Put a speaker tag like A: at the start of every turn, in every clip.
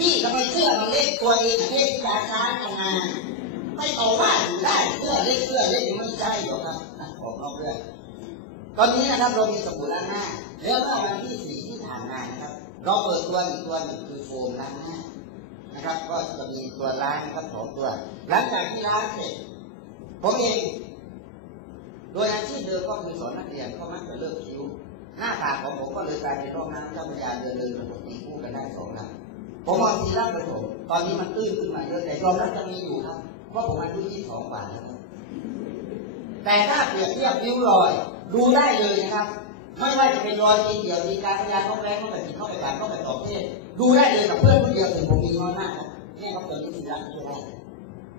A: พี่ทำไมเสื้อมันเล็กตัวเองเล็กยาช้าทำงานไม่ต่อว่าได้เสื้อเล็กเสื้อเล็กไม่ใช่หรอกครับนะบอกนอกเรื่องตอนนี้นะครับเรามีสบู่ล้างหน้าแล้วก็วันที่สี่ที่ผ่านมานะครับ เราเปิดตัวอีกตัวหนึ่งคือโฟมล้างหน้านะครับ ก็จะมีตัวล้างนะครับสองตัว หลังจากที่ล้างเสร็จผมเอง โดยอาชีพเดิมก็คือสอนนักเรียนก็มักจะเลิกคิ้ว หน้าผากของผมก็เลยกลายเป็นร่องน้ำเจ้าพระยาเดินเลยระบบตีคู่กันได้สองลำ ผมมองทีละประถมตอนนี้มันตื้นขึ้นมาเยอะแต่ยอมรับจะมีอยู่ครับเพราะผมอายุยี่สองกว่าแล้วแต่ถ้าเปรียบเทียบริ้วรอย ดูได้เลยนะครับ ไม่ว่าจะเป็นรอยกินเดี่ยวดีการพยาเข้าแรงเข้าไปกินเข้าไปการเข้าไปต่อเทศดูได้เลยกับเพื่อนคนเดียวถึงผมมีน้อยมากครับนี่เขาเปิดที่สิรักไม่ได้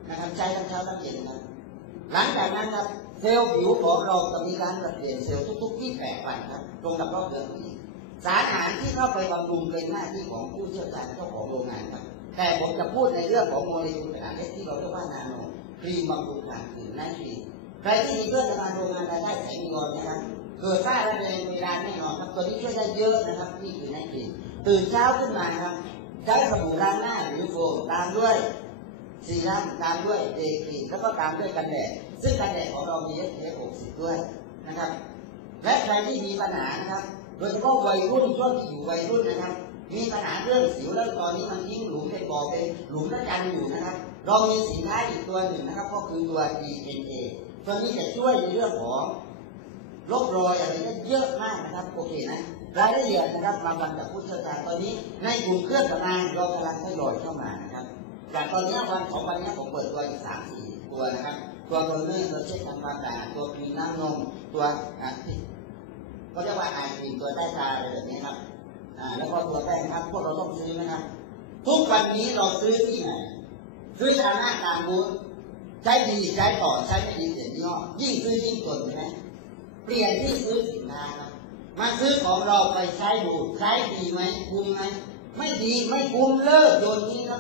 A: นะครับใจทั้งเช้าทั้งเย็นนะครับ หลังจากนั้นครับเซลล์ผิวของเราจะมีการเปลี่ยนเซลล์ทุกๆที่แปดวันครับตรงกับรอบเดือนผู้ สารอาหารที่เข้าไปบำรุงเป็นหน้าที่ของผู้เชี่ยวชาญเจ้าของโรงงานครับแต่ผมจะพูดในเรื่องของโมเลกุลขนาดเล็กที่เราเรียกว่านาโนครีมบำรุงทางผิวนั่นเองใครที่มีเพื่อนทำงานโรงงานรายได้แสงเงินนะครับเกิดฝ้าระเบิดเวลาแน่นอนครับตัวนี้ช่วยได้เยอะนะครับนี่คือนั่นเองตื่นเช้าขึ้นมาครับใช้สบู่ล้างหน้าหรือโฟมตามด้วยซีรั่มตามด้วยเดย์ครีมแล้วก็ตามด้วยกันแดดซึ่งกันแดดของเรามี SPF 60 ด้วยนะครับ และใครที่มีปัญหานะครับ โดยเฉพาะวัยรุ่นช่วงที่อยู่วัยรุ่นนะครับ มีปัญหาเรื่องสิวแล้วตอนนี้มันยิ่งหลุมเป็นบ่อเป็นหลุมระจันอยู่นะครับ เรามีสินค้าอีกตัวหนึ่งนะครับ ก็คือตัว DNA ตัวนี้จะช่วยในเรื่องของลบรอยอะไรได้เยอะมากนะครับโอเคนะรายละเอียดนะครับมาฟังจากผู้เชี่ยวชาญตอนนี้ในกลุ่มเครื่องสำอางเรากำลังทยอยเข้ามานะครับจากตอนนี้วันสองวันนี้ผมเปิดตัวอีกสามสี่ตัวนะครับ ตัวโรลเลอร์ตัวเช็คทำความสะอาดตัวครีมน้ำนมตัว ตัวใต้ตาอะไรแบบนี้ครับอ่าแล้วก็ตัวแป้งครับพวกเราต้องซื้อนะครับ ทุกวันนี้เราซื้อที่ไหนซื้อตามหน้าตามบูธใช้ดีใช้ต่อใช้ไม่ดีเสียยี่ห้อยิ่งซื้อยิ่งจนใช่ไหมเปลี่ยนที่ซื้อสินค้าครับมาซื้อของเราไปใช้ดูใช้ดีไหมคุ้มไหมไม่ดีไม่คุ้มเลิกโยนทิ้งครับ